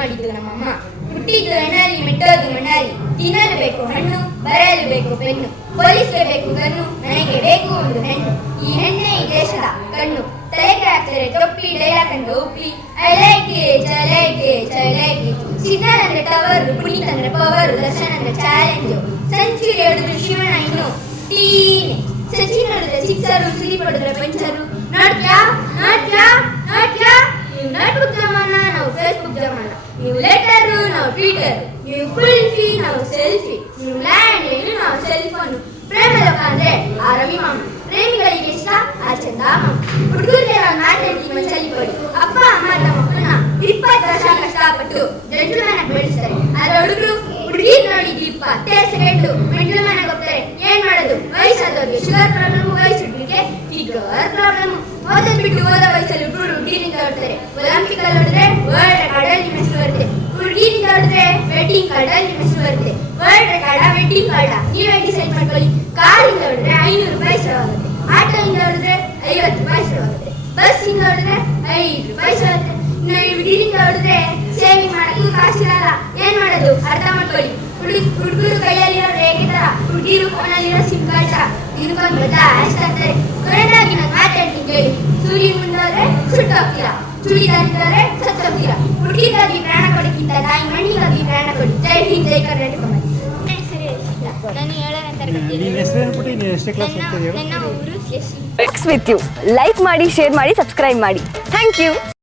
ಮಾಡಿದ್ದು ನಮ್ಮಮ್ಮ. ಹುಟ್ಟಿದ್ದು ಹೆಣ್ಣಲ್ಲಿ ಮೆಟ್ಟೋದು ಮಣ್ಣಲ್ಲಿ, ತಿನ್ನಲು ಬೇಕು ಹಣ್ಣು, ಬರೆಯಲು ಬೇಕು ಪೆನ್ನು, ಹೋಲಿಸಲೇಬೇಕು ಕಣ್ಣು, ನನಗೆ ಬೇಕು ಒಂದು ಹೆಣ್ಣು. ಈ ಹೆಣ್ಣೆ ಈ ದೇಶದ ಕಣ್ಣು, ತಲೆಗೆ ಹಾಕ್ತಾರೆ ತೊಪ್ಪಿ, ಡೈಲಾಗ್ ಅಂದ್ರೆ Uppi. I like it, I like it, I like it. Signal ಅಂದ್ರೆ ಟವರ್, ಪುನೀತ್ ಅಂದ್ರೆ ಪವರ್, ದರ್ಶನ್ ಅಂದ್ರೆ ಚಾಲೆಂಜ್. ಸೆಂಚುರಿ ಹೊಡೆದ್ರು ಶಿವನ ಇನ್ನು ಟೀನೆ, ಸಚಿನ್ ಹೊಡೆದ್ರೆ ಸಿಕ್ಸರು, ಸ್ಲೀಪ್ ಹೊಡೆದ್ರೆ ಪಂಚರು. ನೋಡ್ತ್ಯಾ ನೋಡ್ತ್ಯಾ ನೋಡ್ತ್ಯಾ, ನೀವು ನೋಟ್ಬುಕ್ ಜಮಾನ, ನಾವು ಫೇಸ್ಬುಕ್ ಜಮಾನ. ನೀವು ಲೆಟರು, ನಾವು ಟ್ವಿಟರ್. ನೀವು ಕುಲ್ಫಿ, ನಾವು ಸೆಲ್ಫಿ. ನೀವು ಲ್ಯಾಂಡ್ ಲೈನು, ನಾವು ಸೆಲ್ಫೋನು. ಪ್ರೇಮ ಲೋಕ ಅಂದ್ರೆ ಆ ರವಿ ಮಾಮ, ಪ್ರೇಮಿಗಳಿಗೆ ಇಷ್ಟ ಆ ಚಂದ ಮಾಮ. ಹುಡುಗರಿಗೆ ನಾವು ಮಾತಾಡ್ತೀವಿ ಮನಸ್ಸಲ್ಲಿ ಕೊಡಿ. ಅಪ್ಪ ಅಮ್ಮ ತಮ್ಮ ಮಕ್ಕಳನ್ನ 20 ವರ್ಷ ಕಷ್ಟಪಟ್ಟು ಜೆಂಟಲ್ಮ್ಯಾನ್ ಆಗಿ ಬೆಳೆಸ್ತಾರೆ. ಆದ್ರೆ ಹುಡುಗರು ಹುಡುಗಿ ನೋಡಿ 20 ಸೆಕೆಂಡು ಮೆಂಟಲ್ಮ್ಯಾನ್ ಆಗಿ ಹೋಗ್ತಾರೆ. ಏನ್ ಮಾಡೋದು, ವಯಸ್ಸಾದವ್ರಿಗೆ ಶುಗರ್ ಪ್ರಾಬ್ಲಮ್, ವಯಸ್ಸಿಡ್ಲಿಕ್ಕೆ ಫಿಗರ್ ಪ್ರಾಬ್ಲಮ್. ಓದೋದ್ ಬಿಟ್ಟು ಓದೋ ವಯಸ್ಸಲ್ಲಿ ಹುಡುಗಿರಿಂದ ಹೊಡ್ತಾರೆ. ಒಲಿಂಪಿಕ್ ಅಲ್ಲಿ ಹೊಡೆದ್ರೆ ವರ್ಲ್ಡ್ ರೆಕಾರ್ಡ್ ಅಲ್ಲಿ ಮೆಸ್ ಬರುತ್ತೆ. ಹುಡುಗಿರಿಂದ ಹೊಡೆದ್ರೆ ವೆಡ್ಡಿಂಗ್ ಕಾರ್ಡ್ ಅಲ್ಲಿ ಮೆಸ್ ಬರುತ್ತೆ. ವರ್ಲ್ಡ್ ರೆಕಾರ್ಡ್ ವೆಡ್ಡಿಂಗ್ ಕಾರ್ಡ್ ನೀವೇ ಡಿಸೈಡ್ ಮಾಡ್ಕೊಳ್ಳಿ. ಕಾರಿಂದ ಹೊಡೆದ್ರೆ 500 ರೂಪಾಯಿ ಸರವಾಗುತ್ತೆ. ಆಟೋಯಿಂದ ಹೊಡೆದ್ರೆ 50 ರೂಪಾಯಿ ಸರವಾಗುತ್ತೆ. ಬಸ್ ಇಂದ ಹೊಡೆದ್ರೆ 5 ರೂಪಾಯಿ ಸರವಾಗುತ್ತೆ. ಹುಡುಗಿರಿಂದ ಹೊಡೆದ್ರೆ ಸೇವಿಂಗ್ ಮಾಡಕ್ಕೂ ಕಾಸಿರಲ್ಲ. ಏನ್ ಮಾಡೋದು ಅರ್ಥ ಮಾಡ್ಕೊಳ್ಳಿ. ಹುಡುಗರು ಕೈಯಲ್ಲಿರೋ ರೇಖೆ ತರ, ಹುಡುಗಿರು ಫೋನಲ್ಲಿರೋ ಸಿಮ್ ಕಾರ್ಡ್ ತರ ಇದಕ್ಕೊಂದು ಬದಲಾಯಿಸ್ತಾರೆ. ಕೊನೆಯದಾಗಿ ನಾನು ಮಾತಾಡ್ತೀನಿ ಕೇಳಿ. ಸೂರ್ಯನ ಮುಂದೋದ್ರೆ ಸುಟ್ಟೋಗ್ತೀರಾ, ಚೂಡಿದಾರಿದ್ದಾರೆ ಸತ್ತೋಗ್ತೀರಾ. ಹುಡುಗಿಗಾಗಿ ಪ್ರಾಣ ಕೊಡಕ್ಕಿಂತ ತಾಯಿ ಮಣ್ಣಿಗಾಗಿ ಪ್ರಾಣ ಕೊಡಿ. ಜೈ ಹಿಂದ್, ಜೈ ಕರ್ನಾಟಕ. ನಾನು 7ನೇ ತರಗತಿ. ನನ್ನ ಊರು ಶಶಿ. ವಿತ್ ಯು ಲೈಕ್ ಮಾಡಿ, ಶೇರ್ ಮಾಡಿ, ಸಬ್ಸ್ಕ್ರೈಬ್ ಮಾಡಿ. Thank you.